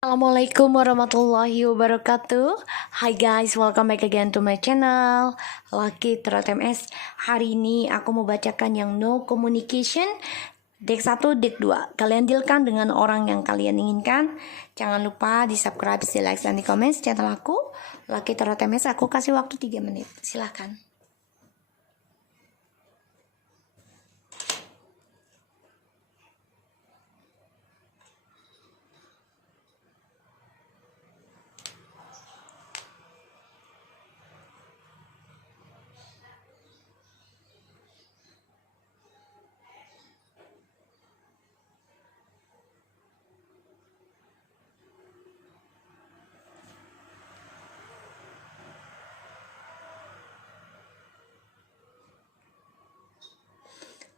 Assalamualaikum warahmatullahi wabarakatuh. Hi guys, welcome back again to my channel Lucky Tarot MS. Hari ini aku mau bacakan yang no communication, deck 1, deck 2. Kalian dealkan dengan orang yang kalian inginkan. Jangan lupa di subscribe, di like, dan di komen channel aku Lucky Tarot MS. Aku kasih waktu 3 menit, silahkan.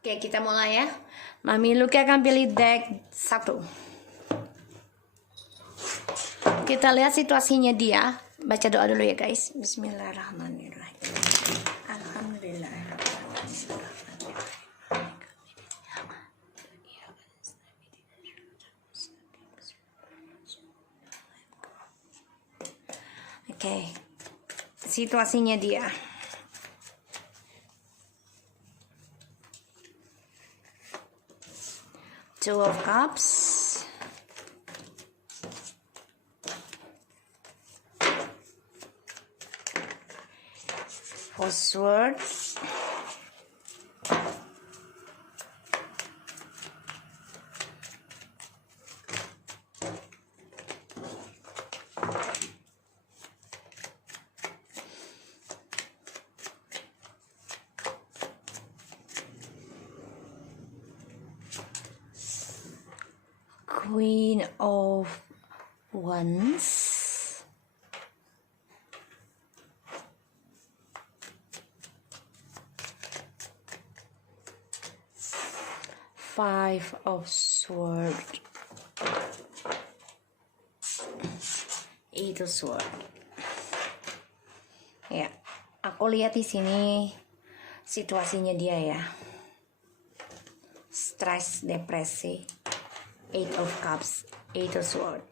Oke, kita mulai ya. Mami Lucky akan pilih deck 1. Kita lihat situasinya dia. Baca doa dulu ya guys. Bismillahirrahmanirrahim. Oke. Situasinya dia. Two of Cups, Four Swords, Queen of Wands, Five of Swords, Eight of Swords. Ya, aku lihat di sini situasinya dia ya. Stres, depresi. Eight of Cups, Eight of Swords.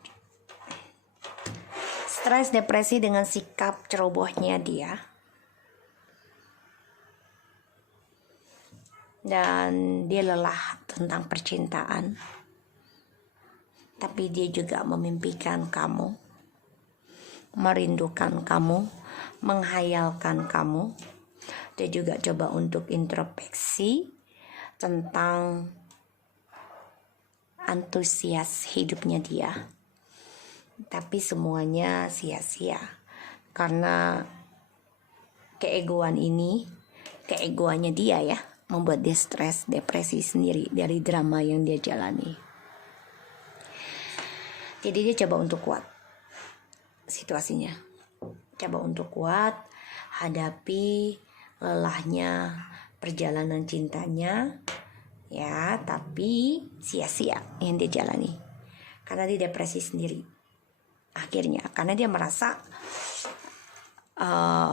Stres, depresi dengan sikap cerobohnya dia. Dan dia lelah tentang percintaan. Tapi dia juga memimpikan kamu, merindukan kamu, menghayalkan kamu. Dia juga coba untuk introspeksi tentang antusias hidupnya dia, tapi semuanya sia-sia karena keegoannya dia ya, membuat dia stres, depresi sendiri dari drama yang dia jalani. Jadi dia coba untuk kuat situasinya, coba untuk kuat hadapi lelahnya perjalanan cintanya ya, tapi sia-sia yang dia jalani karena dia depresi sendiri akhirnya, karena dia merasa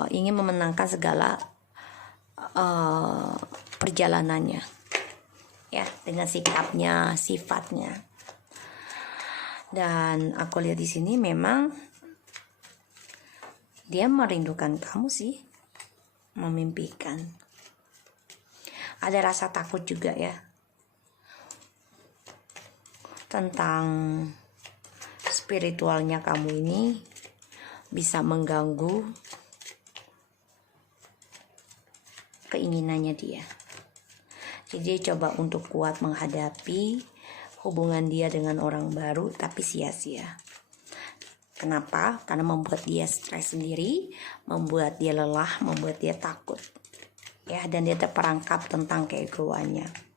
ingin memenangkan segala perjalanannya ya, dengan sikapnya, sifatnya. Dan aku lihat di sini memang dia merindukan kamu sih, memimpikan. Ada rasa takut juga ya tentang spiritualnya kamu ini bisa mengganggu keinginannya dia. Jadi dia coba untuk kuat menghadapi hubungan dia dengan orang baru, tapi sia-sia. Kenapa? Karena membuat dia stres sendiri, membuat dia lelah, membuat dia takut ya, dan dia terperangkap tentang keegoannya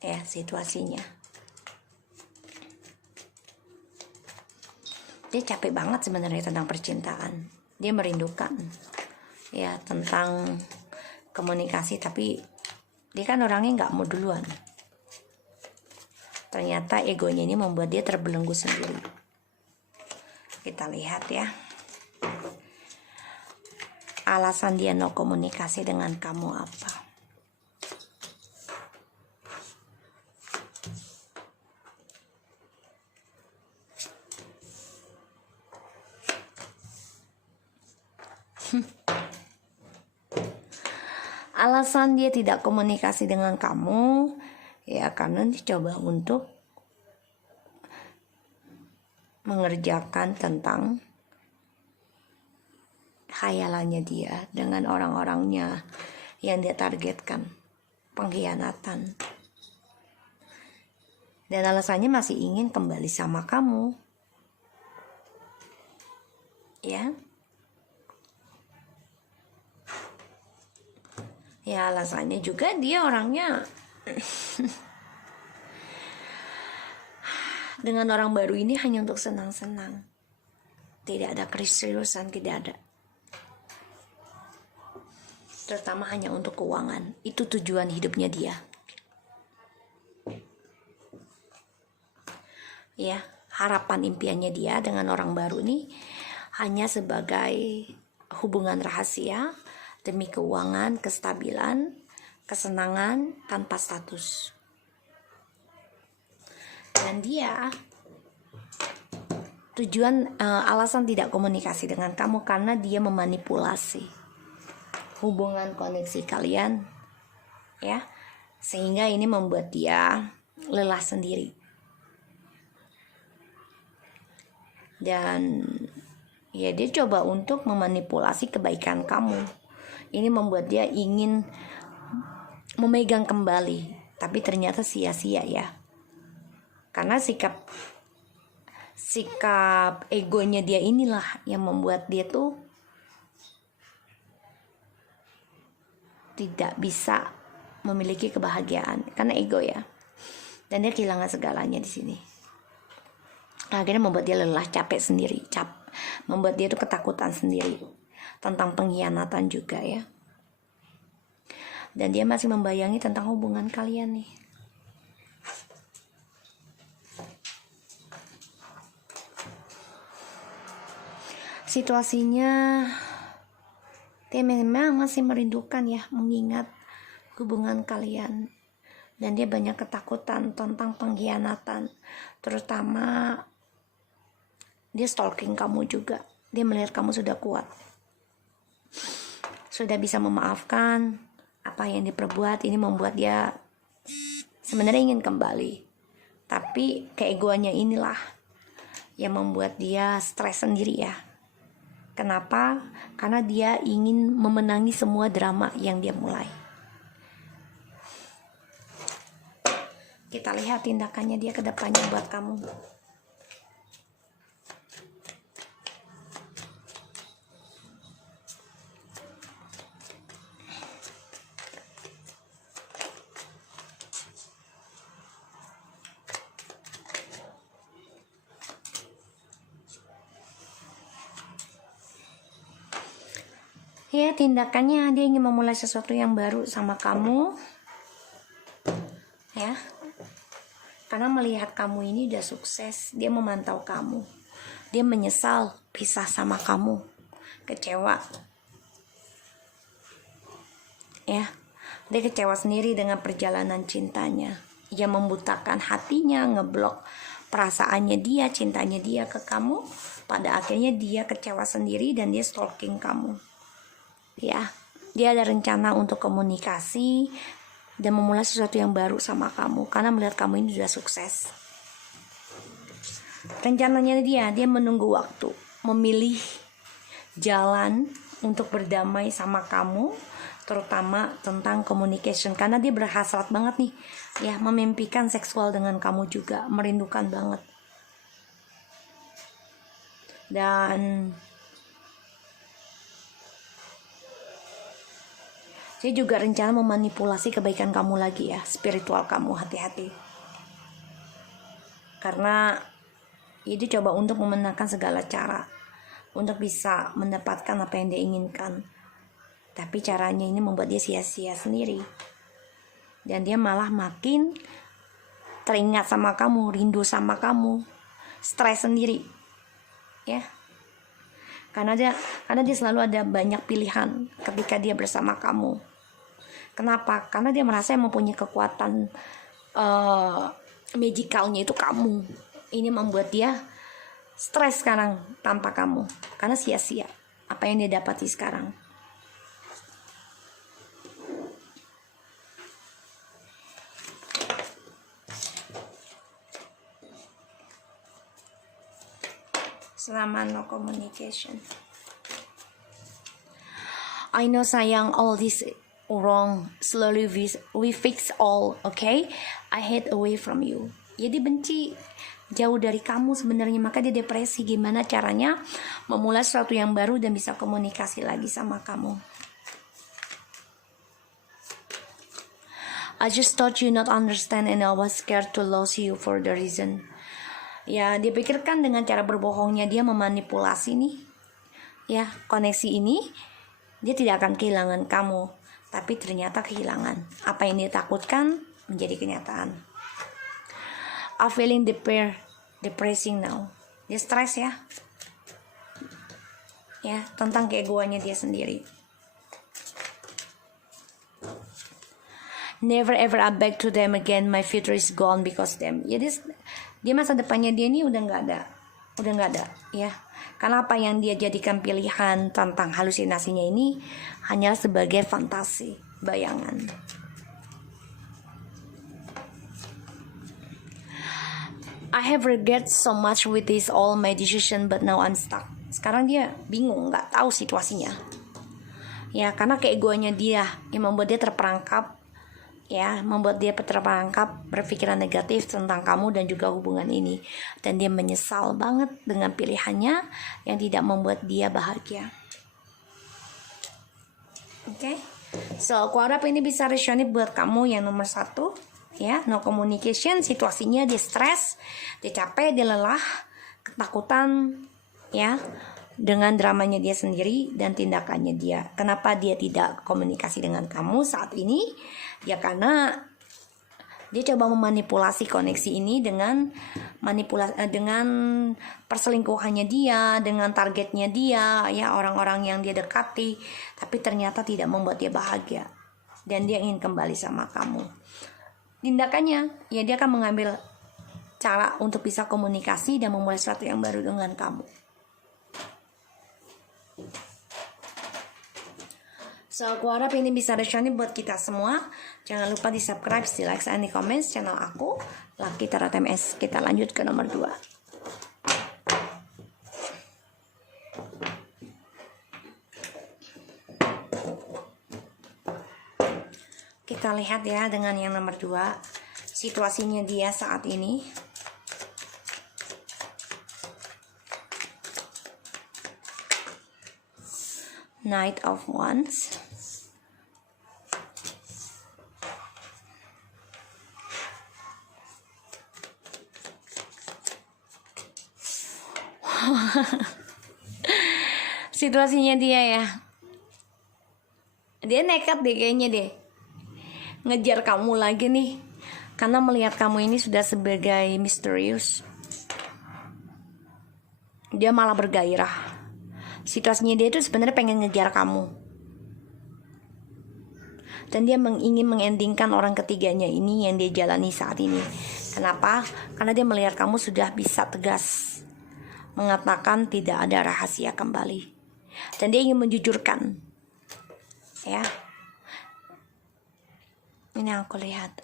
ya situasinya. Dia capek banget sebenarnya tentang percintaan. Dia merindukan ya tentang komunikasi, tapi dia kan orangnya nggak mau duluan. Ternyata egonya ini membuat dia terbelenggu sendiri. Kita lihat ya alasan dia no komunikasi dengan kamu apa. Alasan dia tidak komunikasi dengan kamu ya karena dia coba untuk mengerjakan tentang khayalannya dia dengan orang-orangnya yang dia targetkan, pengkhianatan. Dan alasannya masih ingin kembali sama kamu. Ya. Ya alasannya juga dia orangnya dengan orang baru ini hanya untuk senang-senang. Tidak ada keseriusan, tidak ada. Terutama hanya untuk keuangan. Itu tujuan hidupnya dia. Ya, harapan impiannya dia dengan orang baru ini hanya sebagai hubungan rahasia demi keuangan, kestabilan, kesenangan tanpa status. Dan dia alasan tidak komunikasi dengan kamu karena dia memanipulasi hubungan koneksi kalian, ya, sehingga ini membuat dia lelah sendiri. Dan ya dia coba untuk memanipulasi kebaikan kamu. Ini membuat dia ingin memegang kembali, tapi ternyata sia-sia ya. Karena sikap egonya dia inilah yang membuat dia tuh tidak bisa memiliki kebahagiaan karena ego ya. Dan dia kehilangan segalanya di sini. Akhirnya membuat dia lelah, capek sendiri, membuat dia tuh ketakutan sendiri tentang pengkhianatan juga ya. Dan dia masih membayangi tentang hubungan kalian nih. Situasinya dia memang masih merindukan ya, mengingat hubungan kalian. Dan dia banyak ketakutan tentang pengkhianatan, terutama dia stalking kamu juga. Dia melihat kamu sudah kuat, sudah bisa memaafkan apa yang diperbuat. Ini membuat dia sebenarnya ingin kembali, tapi keegoannya inilah yang membuat dia stres sendiri ya. Kenapa? Karena dia ingin memenangi semua drama yang dia mulai. Kita lihat tindakannya dia ke depannya buat kamu. Ya, tindakannya dia ingin memulai sesuatu yang baru sama kamu. Ya. Karena melihat kamu ini udah sukses, dia memantau kamu. Dia menyesal pisah sama kamu. Kecewa. Ya. Dia kecewa sendiri dengan perjalanan cintanya. Ia membutakan hatinya, ngeblok perasaannya dia, cintanya dia ke kamu. Pada akhirnya dia kecewa sendiri dan dia stalking kamu. Ya, dia ada rencana untuk komunikasi dan memulai sesuatu yang baru sama kamu karena melihat kamu ini sudah sukses. Rencananya dia menunggu waktu, memilih jalan untuk berdamai sama kamu, terutama tentang communication karena dia berhasrat banget nih, ya, memimpikan seksual dengan kamu juga, merindukan banget. Dan dia juga rencana memanipulasi kebaikan kamu lagi ya, spiritual kamu, hati-hati. Karena dia coba untuk memenangkan segala cara untuk bisa mendapatkan apa yang dia inginkan. Tapi caranya ini membuat dia sia-sia sendiri. Dan dia malah makin teringat sama kamu, rindu sama kamu, stres sendiri. Ya. Karena dia selalu ada banyak pilihan ketika dia bersama kamu. Kenapa? Karena dia merasa yang mempunyai kekuatan magicalnya itu kamu. Ini membuat dia stres sekarang tanpa kamu. Karena sia-sia apa yang dia dapati sekarang. selama no communication. I know sayang, all this wrong, slowly we fix all, okay? I hate away from you. Ya dia benci, jauh dari kamu sebenarnya, maka dia depresi. Gimana caranya memulai sesuatu yang baru dan bisa komunikasi lagi sama kamu? I just thought you not understand and I was scared to lose you for the reason. Ya, dia pikirkan dengan cara berbohongnya dia memanipulasi nih, ya, koneksi ini. Dia tidak akan kehilangan kamu, tapi ternyata kehilangan. Apa yang dia takutkan menjadi kenyataan. I'm feeling depressing now. Dia stres ya. Ya, tentang keegoannya dia sendiri. Never ever I beg to them again. My future is gone because them. Ya dia masa depannya dia ini udah nggak ada, ya. Karena apa yang dia jadikan pilihan tentang halusinasinya ini hanya sebagai fantasi, bayangan. I have regret so much with this all my decision, but now I'm stuck. Sekarang dia bingung, nggak tahu situasinya. Ya, karena keegoannya dia yang membuat dia terperangkap. Ya, membuat dia terperangkap berpikiran negatif tentang kamu dan juga hubungan ini. Dan dia menyesal banget dengan pilihannya yang tidak membuat dia bahagia. Oke, so aku harap ini bisa resonate buat kamu yang nomor 1. Ya, no communication, situasinya dia stres, dia capek, dia lelah, ketakutan, ya, dengan dramanya dia sendiri dan tindakannya dia. Kenapa dia tidak komunikasi dengan kamu saat ini? Ya karena dia coba memanipulasi koneksi ini dengan dengan perselingkuhannya dia, dengan targetnya dia, ya, orang-orang yang dia dekati, tapi ternyata tidak membuat dia bahagia dan dia ingin kembali sama kamu. Tindakannya, ya dia akan mengambil cara untuk bisa komunikasi dan memulai sesuatu yang baru dengan kamu. So, aku harap ini bisa resonate buat kita semua. Jangan lupa di subscribe, di like, and di comments channel aku, Lucky Tarot MS. Kita lanjut ke nomor 2. Kita lihat ya dengan yang nomor 2, situasinya dia saat ini. Knight of Wands. Situasinya dia ya, dia nekat deh kayaknya deh ngejar kamu lagi nih, karena melihat kamu ini sudah sebagai misterius. Dia malah bergairah. Situasinya dia itu sebenarnya pengen ngejar kamu, dan dia ingin mengendingkan orang ketiganya ini yang dia jalani saat ini. Kenapa? Karena dia melihat kamu sudah bisa tegas mengatakan tidak ada rahasia kembali, dan dia ingin menjujurkan. Ya, ini aku lihat.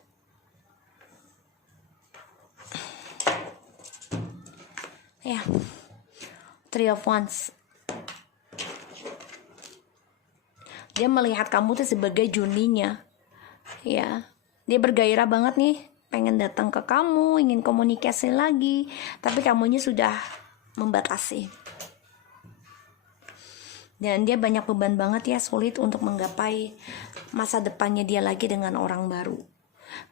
Ya, Three of Wands. Dia melihat kamu tuh sebagai journey-nya. Ya, dia bergairah banget nih, pengen datang ke kamu, ingin komunikasi lagi, tapi kamunya sudah membatasi. Dan dia banyak beban banget ya, sulit untuk menggapai masa depannya dia lagi dengan orang baru.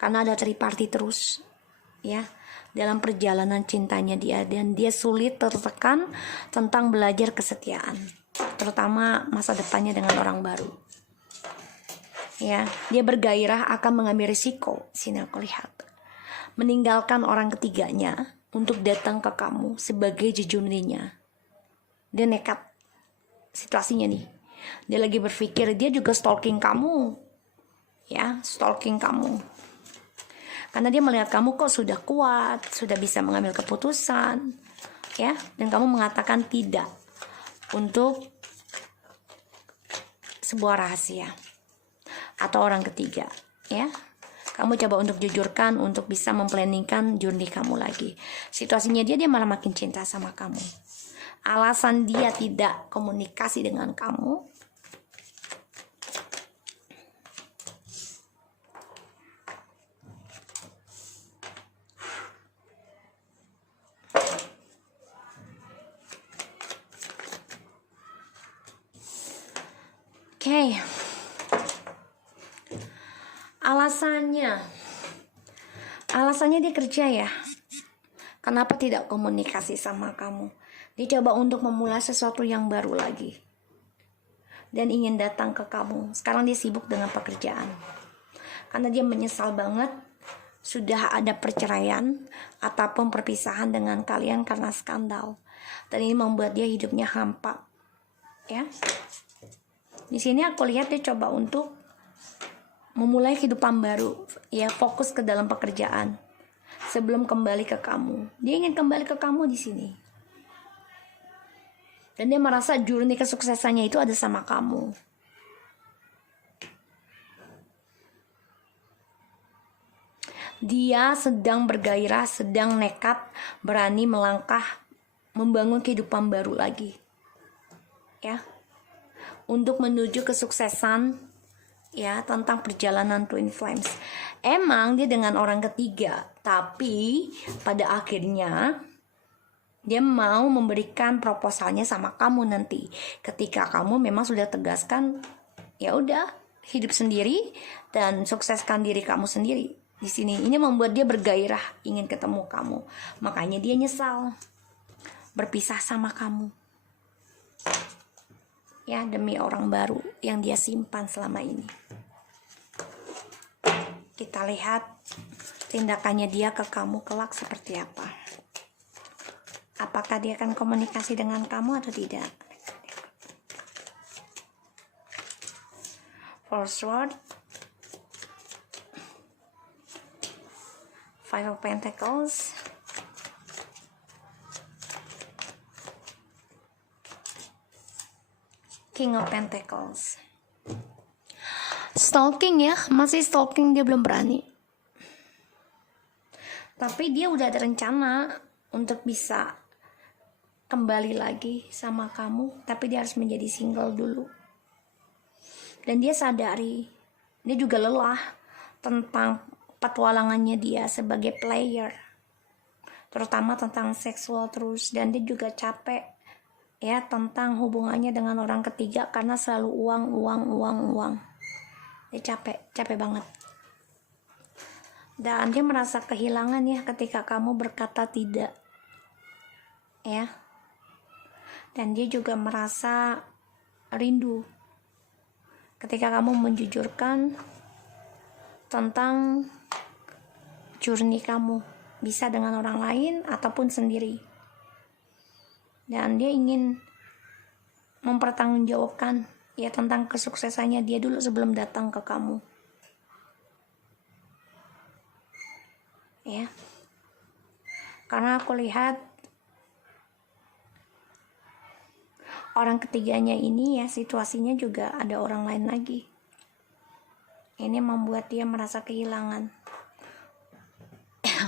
Karena ada triparty terus, ya, dalam perjalanan cintanya dia, dan dia sulit tertekan tentang belajar kesetiaan, terutama masa depannya dengan orang baru. Ya, dia bergairah akan mengambil risiko, sini aku lihat, meninggalkan orang ketiganya untuk datang ke kamu sebagai jejunrinya. Dia nekat situasinya nih. Dia lagi berpikir, dia juga stalking kamu, ya, stalking kamu. Karena dia melihat kamu kok sudah kuat, sudah bisa mengambil keputusan, ya, dan kamu mengatakan tidak untuk sebuah rahasia atau orang ketiga, ya. Kamu coba untuk jujurkan, untuk bisa memplanningkan journey kamu lagi. Situasinya dia malah makin cinta sama kamu. alasan dia tidak komunikasi dengan kamu. Oke. Alasannya dia kerja ya. Kenapa tidak komunikasi sama kamu? Dia coba untuk memulai sesuatu yang baru lagi dan ingin datang ke kamu. Sekarang dia sibuk dengan pekerjaan karena dia menyesal banget sudah ada perceraian ataupun perpisahan dengan kalian karena skandal, dan ini membuat dia hidupnya hampa ya. Di sini aku lihat dia coba untuk memulai kehidupan baru ya, fokus ke dalam pekerjaan sebelum kembali ke kamu. Dia ingin kembali ke kamu di sini. Dan dia merasa journey kesuksesannya itu ada sama kamu. Dia sedang bergairah, sedang nekat, berani melangkah, membangun kehidupan baru lagi. Ya. Untuk menuju kesuksesan ya, tentang perjalanan Twin Flames. Emang dia dengan orang ketiga, tapi pada akhirnya dia mau memberikan proposalnya sama kamu nanti. Ketika kamu memang sudah tegaskan, ya udah, hidup sendiri dan sukseskan diri kamu sendiri. Di sini ini membuat dia bergairah ingin ketemu kamu. Makanya dia nyesal berpisah sama kamu. Ya, demi orang baru yang dia simpan selama ini. Kita lihat tindakannya dia ke kamu kelak seperti apa. Apakah dia akan komunikasi dengan kamu atau tidak? First word, Five of Pentacles, King of Pentacles. Stalking ya, masih stalking, dia belum berani. Tapi dia udah ada rencana untuk bisa kembali lagi sama kamu, tapi dia harus menjadi single dulu. Dan dia sadari, dia juga lelah tentang petualangannya dia sebagai player, terutama tentang seksual terus, dan dia juga capek ya tentang hubungannya dengan orang ketiga karena selalu uang. Dia capek banget. Dan dia merasa kehilangan ya ketika kamu berkata tidak. Ya. Dan dia juga merasa rindu ketika kamu menjujurkan tentang journey kamu, bisa dengan orang lain ataupun sendiri. Dan dia ingin mempertanggungjawabkan ya tentang kesuksesannya dia dulu sebelum datang ke kamu. Ya. Karena aku lihat orang ketiganya ini ya situasinya juga ada orang lain lagi. Ini membuat dia merasa kehilangan.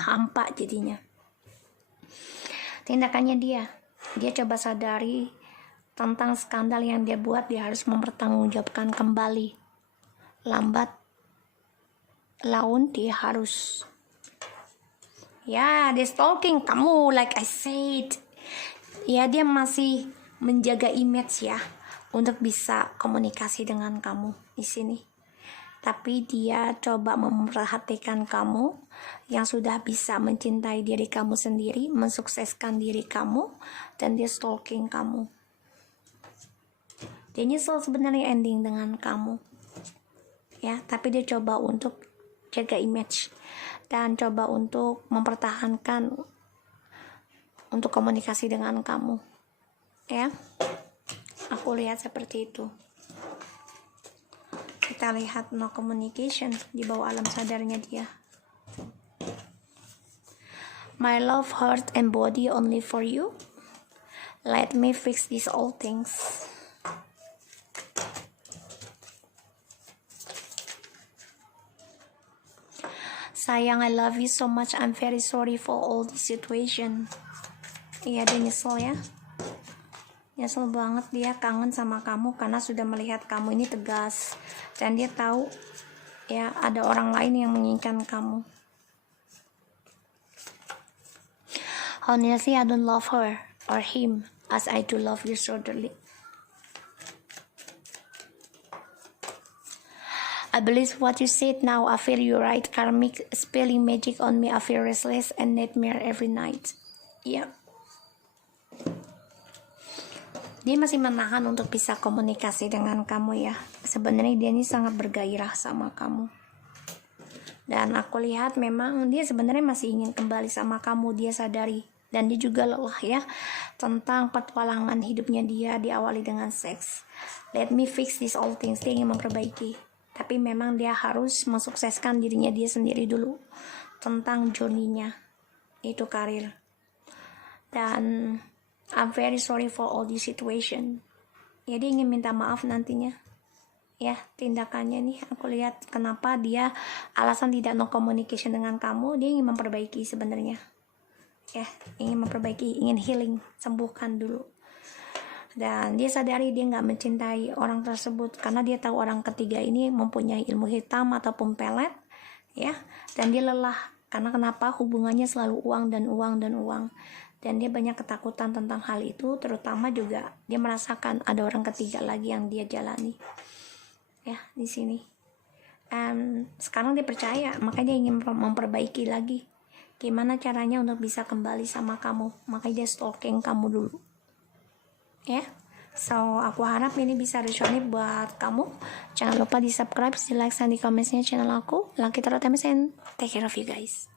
Hampa jadinya. Tindakannya dia coba sadari tentang skandal yang dia buat, dia harus mempertanggungjawabkan kembali. Lambat laun dia harus. Ya, dia stalking kamu like I said. Ya, dia masih menjaga image ya untuk bisa komunikasi dengan kamu di sini. Tapi dia coba memperhatikan kamu yang sudah bisa mencintai diri kamu sendiri, mensukseskan diri kamu, dan dia stalking kamu. Dia nyesel sebenarnya ending dengan kamu. Ya, tapi dia coba untuk jaga image dan coba untuk mempertahankan untuk komunikasi dengan kamu. Ya. Aku lihat seperti itu. Kita lihat no communication di bawah alam sadarnya dia. My love, heart, and body only for you. Let me fix these all things. Sayang, I love you so much. I'm very sorry for all this situation. Iya, dia nyesel ya. Nyesel banget, dia kangen sama kamu karena sudah melihat kamu ini tegas dan dia tahu ya ada orang lain yang menginginkan kamu. Honestly, I don't love her or him as I do love you so dearly. I believe what you said now. I feel you right. Karmic spelling magic on me. I feel restless and nightmare every night. Yeah. Dia masih menahan untuk bisa komunikasi dengan kamu ya. Sebenarnya dia ini sangat bergairah sama kamu. Dan aku lihat memang dia sebenarnya masih ingin kembali sama kamu, dia sadari. Dan dia juga lelah ya tentang petualangan hidupnya dia diawali dengan seks. Let me fix these all things. Dia ingin memperbaiki. Tapi memang dia harus mensukseskan dirinya dia sendiri dulu. Tentang journey-nya. Itu karir. Dan I'm very sorry for all this situation. Ya, dia ingin minta maaf nantinya. Ya, tindakannya nih aku lihat kenapa dia alasan tidak no communication dengan kamu, dia ingin memperbaiki sebenarnya. Ya, ingin memperbaiki, ingin healing, sembuhkan dulu. Dan dia sadari dia nggak mencintai orang tersebut karena dia tahu orang ketiga ini mempunyai ilmu hitam ataupun pelet, ya. Dan dia lelah karena kenapa hubungannya selalu uang dan uang dan uang. Dan dia banyak ketakutan tentang hal itu, terutama juga dia merasakan ada orang ketiga lagi yang dia jalani. Ya, di sini. Sekarang dia percaya, makanya dia ingin memperbaiki lagi. Gimana caranya untuk bisa kembali sama kamu? Makanya dia stalking kamu dulu. Ya. So, aku harap ini bisa resonate buat kamu. Jangan lupa di subscribe, di like, dan di komennya channel aku. Lucky Tarot MSN. Take care of you guys.